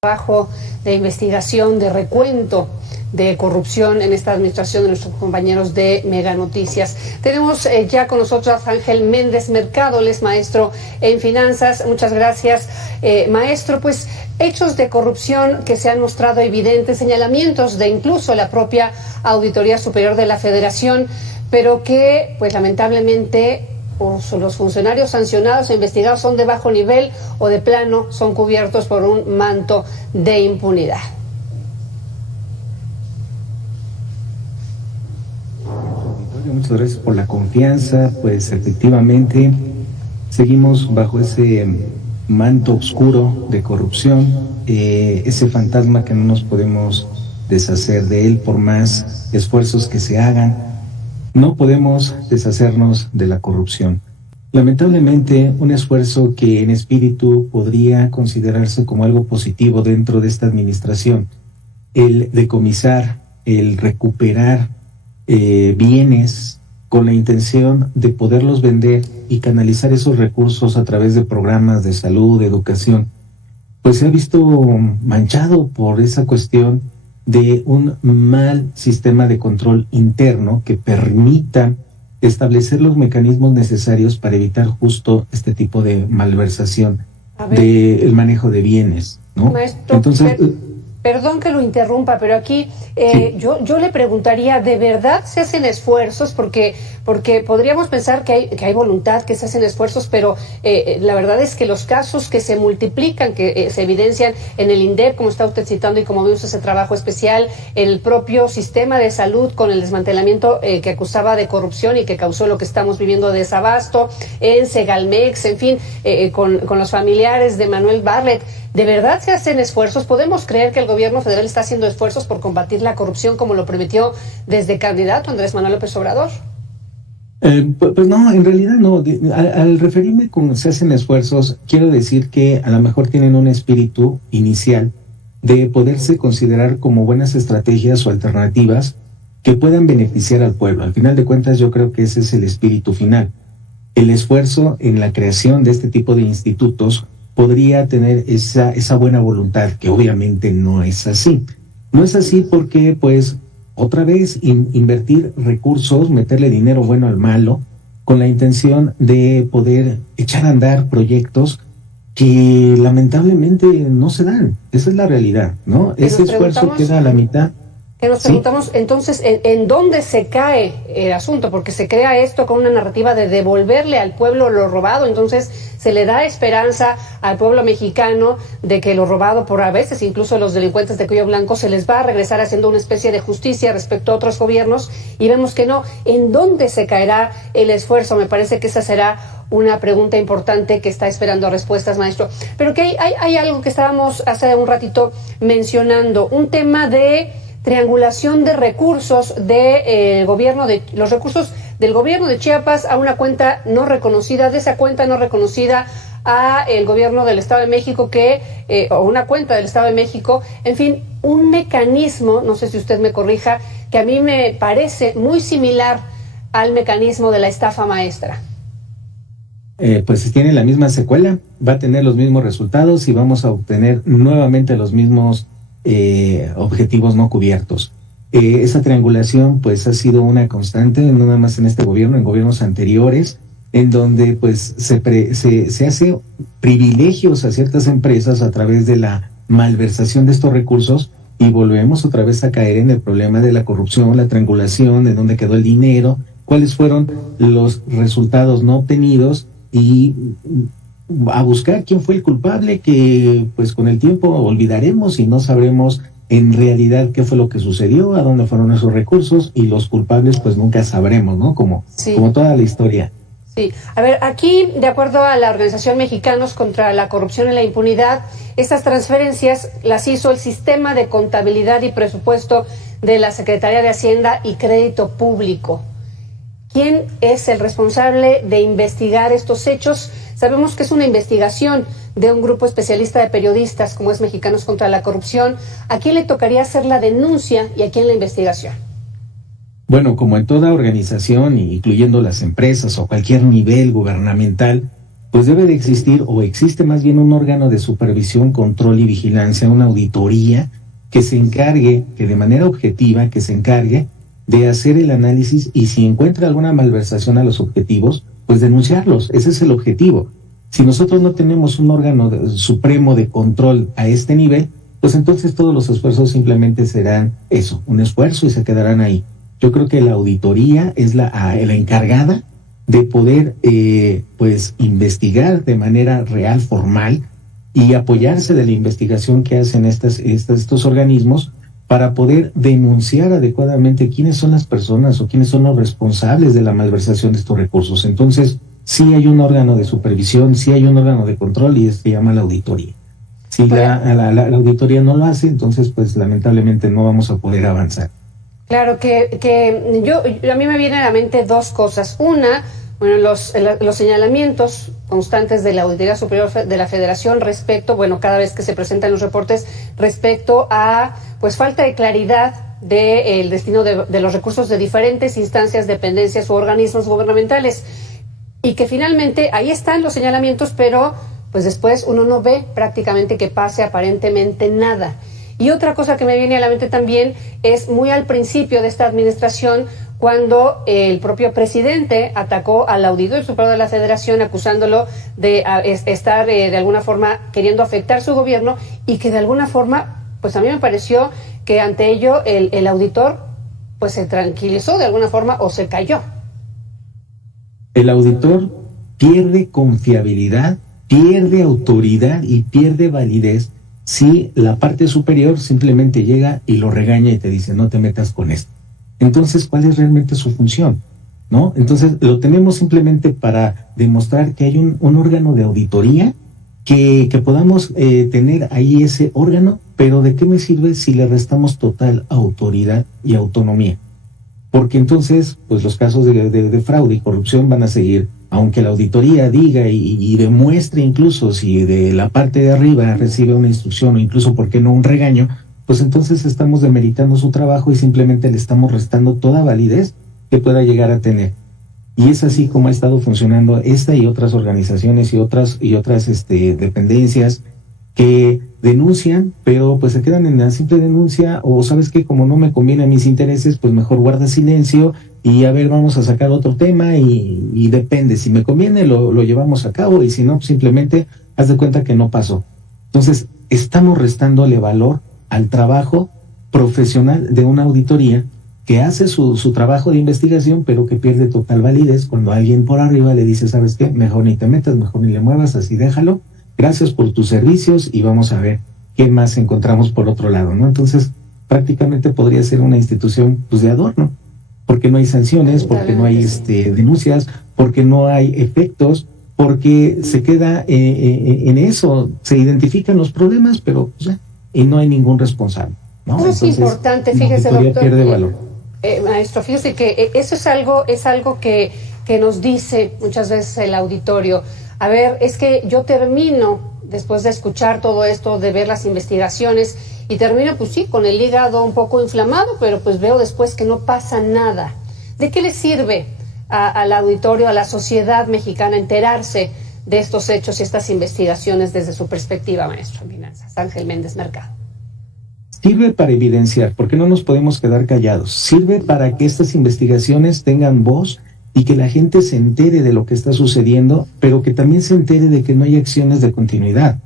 Trabajo de investigación, de recuento de corrupción en esta administración de nuestros compañeros de Mega Noticias. Tenemos ya con nosotros a Ángel Méndez Mercado, él es maestro en finanzas. Muchas gracias, maestro. Pues hechos de corrupción que se han mostrado evidentes, señalamientos de incluso la propia Auditoría Superior de la Federación, pero que pues lamentablemente los funcionarios sancionados e investigados son de bajo nivel o de plano son cubiertos por un manto de impunidad. Muchas gracias por la confianza. Pues efectivamente seguimos bajo ese manto oscuro de corrupción, ese fantasma que no nos podemos deshacer de él por más esfuerzos que se hagan. No podemos deshacernos de la corrupción. Lamentablemente, un esfuerzo que en espíritu podría considerarse como algo positivo dentro de esta administración, el decomisar, el recuperar bienes con la intención de poderlos vender y canalizar esos recursos a través de programas de salud, de educación, pues se ha visto manchado por esa cuestión de un mal sistema de control interno que permita establecer los mecanismos necesarios para evitar justo este tipo de malversación del manejo de bienes, ¿no? Maestro, entonces, perdón que lo interrumpa, pero aquí sí. yo le preguntaría, ¿de verdad se hacen esfuerzos? Porque podríamos pensar que hay voluntad, que se hacen esfuerzos, pero la verdad es que los casos que se multiplican, que se evidencian en el INDEP, como está usted citando y como vimos ese trabajo especial, el propio sistema de salud con el desmantelamiento que acusaba de corrupción y que causó lo que estamos viviendo de desabasto, en Segalmex, en fin, con los familiares de Manuel Bartlett. ¿De verdad se hacen esfuerzos? ¿Podemos creer que el gobierno federal está haciendo esfuerzos por combatir la corrupción como lo prometió desde candidato Andrés Manuel López Obrador? Pues no, en realidad no. Al referirme con se hacen esfuerzos, quiero decir que a lo mejor tienen un espíritu inicial de poderse considerar como buenas estrategias o alternativas que puedan beneficiar al pueblo. Al final de cuentas, yo creo que ese es el espíritu final. El esfuerzo en la creación de este tipo de institutos podría tener esa buena voluntad, que obviamente no es así. No es así porque, pues, otra vez invertir recursos, meterle dinero bueno al malo, con la intención de poder echar a andar proyectos que lamentablemente no se dan. Esa es la realidad, ¿no? Ese esfuerzo queda a la mitad. Que nos preguntamos entonces en dónde se cae el asunto, porque se crea esto con una narrativa de devolverle al pueblo lo robado, entonces se le da esperanza al pueblo mexicano de que lo robado por a veces, incluso los delincuentes de cuello blanco, se les va a regresar haciendo una especie de justicia respecto a otros gobiernos, y vemos que no. ¿En dónde se caerá el esfuerzo? Me parece que esa será una pregunta importante que está esperando respuestas, maestro. Pero que hay algo que estábamos hace un ratito mencionando, un tema de triangulación de recursos los recursos del gobierno de Chiapas a una cuenta no reconocida, de esa cuenta no reconocida a el gobierno del Estado de México o una cuenta del Estado de México, en fin, un mecanismo, no sé si usted me corrija, que a mí me parece muy similar al mecanismo de la estafa maestra. Pues tiene la misma secuela, va a tener los mismos resultados y vamos a obtener nuevamente los mismos objetivos no cubiertos. Esa triangulación pues ha sido una constante, no nada más en este gobierno, en gobiernos anteriores, en donde pues se hace privilegios a ciertas empresas a través de la malversación de estos recursos, y volvemos otra vez a caer en el problema de la corrupción, la triangulación, de dónde quedó el dinero, cuáles fueron los resultados no obtenidos, y a buscar quién fue el culpable, que pues con el tiempo olvidaremos y no sabremos en realidad qué fue lo que sucedió, a dónde fueron esos recursos, y los culpables pues nunca sabremos, ¿no? Como toda la historia. Sí, a ver, aquí, de acuerdo a la Organización Mexicanos contra la Corrupción y la Impunidad, estas transferencias las hizo el Sistema de Contabilidad y Presupuesto de la Secretaría de Hacienda y Crédito Público. ¿Quién es el responsable de investigar estos hechos? Sabemos que es una investigación de un grupo especialista de periodistas, como es Mexicanos contra la Corrupción. ¿A quién le tocaría hacer la denuncia y a quién la investigación? Bueno, como en toda organización, incluyendo las empresas o cualquier nivel gubernamental, pues debe de existir, o existe más bien, un órgano de supervisión, control y vigilancia, una auditoría que se encargue, que de manera objetiva, que se encargue de hacer el análisis, y si encuentra alguna malversación a los objetivos, pues denunciarlos. Ese es el objetivo. Si nosotros no tenemos un órgano supremo de control a este nivel, pues entonces todos los esfuerzos simplemente serán eso, un esfuerzo, y se quedarán ahí. Yo creo que la auditoría es la encargada de poder pues investigar de manera real, formal, y apoyarse de la investigación que hacen estos organismos para poder denunciar adecuadamente quiénes son las personas o quiénes son los responsables de la malversación de estos recursos. Entonces, sí hay un órgano de supervisión, sí hay un órgano de control, y se llama la auditoría. Si la auditoría no lo hace, entonces pues lamentablemente no vamos a poder avanzar. Claro a mí me vienen a la mente dos cosas. Una, bueno, los señalamientos constantes de la Auditoría Superior de la Federación respecto, bueno, cada vez que se presentan los reportes respecto a pues falta de claridad del destino de los recursos de diferentes instancias, dependencias u organismos gubernamentales, y que finalmente ahí están los señalamientos, pero pues después uno no ve prácticamente que pase aparentemente nada. Y otra cosa que me viene a la mente también es muy al principio de esta administración, cuando el propio presidente atacó al Auditor Superior de la Federación, acusándolo de estar de alguna forma queriendo afectar su gobierno, y que de alguna forma, pues a mí me pareció que ante ello el auditor pues se tranquilizó de alguna forma, o se cayó. El auditor pierde confiabilidad, pierde autoridad y pierde validez si la parte superior simplemente llega y lo regaña y te dice no te metas con esto. Entonces, ¿cuál es realmente su función? ¿No? Entonces, lo tenemos simplemente para demostrar que hay un órgano de auditoría, que podamos tener ahí ese órgano, pero ¿de qué me sirve si le restamos total autoridad y autonomía? Porque entonces, pues los casos de fraude y corrupción van a seguir, aunque la auditoría diga y demuestre, incluso si de la parte de arriba recibe una instrucción o incluso, ¿por qué no, un regaño? Pues entonces estamos demeritando su trabajo y simplemente le estamos restando toda validez que pueda llegar a tener. Y es así como ha estado funcionando esta y otras organizaciones y otras dependencias que denuncian, pero pues se quedan en la simple denuncia, o sabes que como no me conviene a mis intereses, pues mejor guarda silencio y a ver, vamos a sacar otro tema y depende, si me conviene lo llevamos a cabo, y si no, simplemente haz de cuenta que no pasó. Entonces, estamos restándole valor al trabajo profesional de una auditoría que hace su trabajo de investigación, pero que pierde total validez cuando alguien por arriba le dice, ¿sabes qué? Mejor ni te metas, mejor ni le muevas, así déjalo, gracias por tus servicios y vamos a ver qué más encontramos por otro lado, ¿no? Entonces, prácticamente podría ser una institución pues de adorno, porque no hay sanciones, porque no hay denuncias, porque no hay efectos, porque se queda en eso, se identifican los problemas, pero pues, y no hay ningún responsable, ¿no? Eso es importante, fíjese, doctor. Pierde valor. Maestro, fíjese que eso es algo que nos dice muchas veces el auditorio. A ver, es que yo termino, después de escuchar todo esto, de ver las investigaciones, y termino, pues sí, con el hígado un poco inflamado, pero pues veo después que no pasa nada. ¿De qué le sirve al auditorio, a la sociedad mexicana, enterarse de estos hechos y estas investigaciones desde su perspectiva, maestro en finanzas? Ángel Méndez Mercado. Sirve para evidenciar, porque no nos podemos quedar callados. Sirve para que estas investigaciones tengan voz y que la gente se entere de lo que está sucediendo, pero que también se entere de que no hay acciones de continuidad.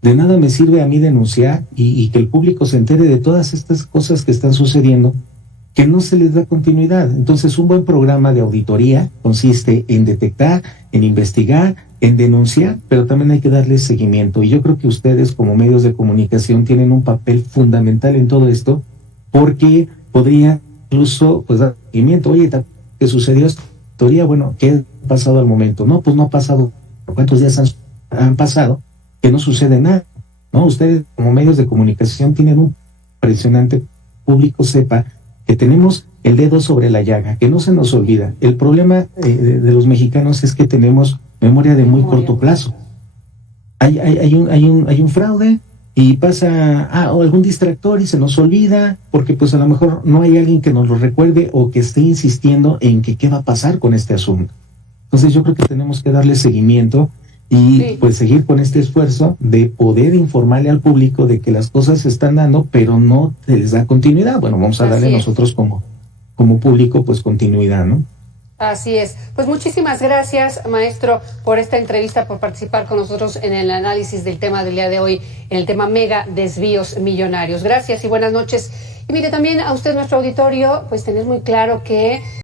De nada me sirve a mí denunciar y que el público se entere de todas estas cosas que están sucediendo, que no se les da continuidad. Entonces, un buen programa de auditoría consiste en detectar, en investigar, en denunciar, pero también hay que darle seguimiento. Y yo creo que ustedes, como medios de comunicación, tienen un papel fundamental en todo esto, porque podría incluso pues dar seguimiento. Oye, ¿qué sucedió? Teoría, bueno, ¿qué ha pasado al momento? No, pues no ha pasado. ¿Cuántos días han pasado? Que no sucede nada, ¿no? Ustedes, como medios de comunicación, tienen un impresionante público, sepa que tenemos el dedo sobre la llaga, que no se nos olvida. El problema de los mexicanos es que tenemos memoria de muy corto plazo. Hay un fraude y pasa algún distractor y se nos olvida, porque pues a lo mejor no hay alguien que nos lo recuerde o que esté insistiendo en que qué va a pasar con este asunto. Entonces yo creo que tenemos que darle seguimiento y Sí. pues seguir con este esfuerzo de poder informarle al público de que las cosas se están dando, pero no se les da continuidad. Bueno, vamos a darle Así es. nosotros como público pues continuidad, ¿no? Así es. Pues muchísimas gracias, maestro, por esta entrevista, por participar con nosotros en el análisis del tema del día de hoy, en el tema mega desvíos millonarios. Gracias y buenas noches. Y mire, también a usted, nuestro auditorio, pues tener muy claro que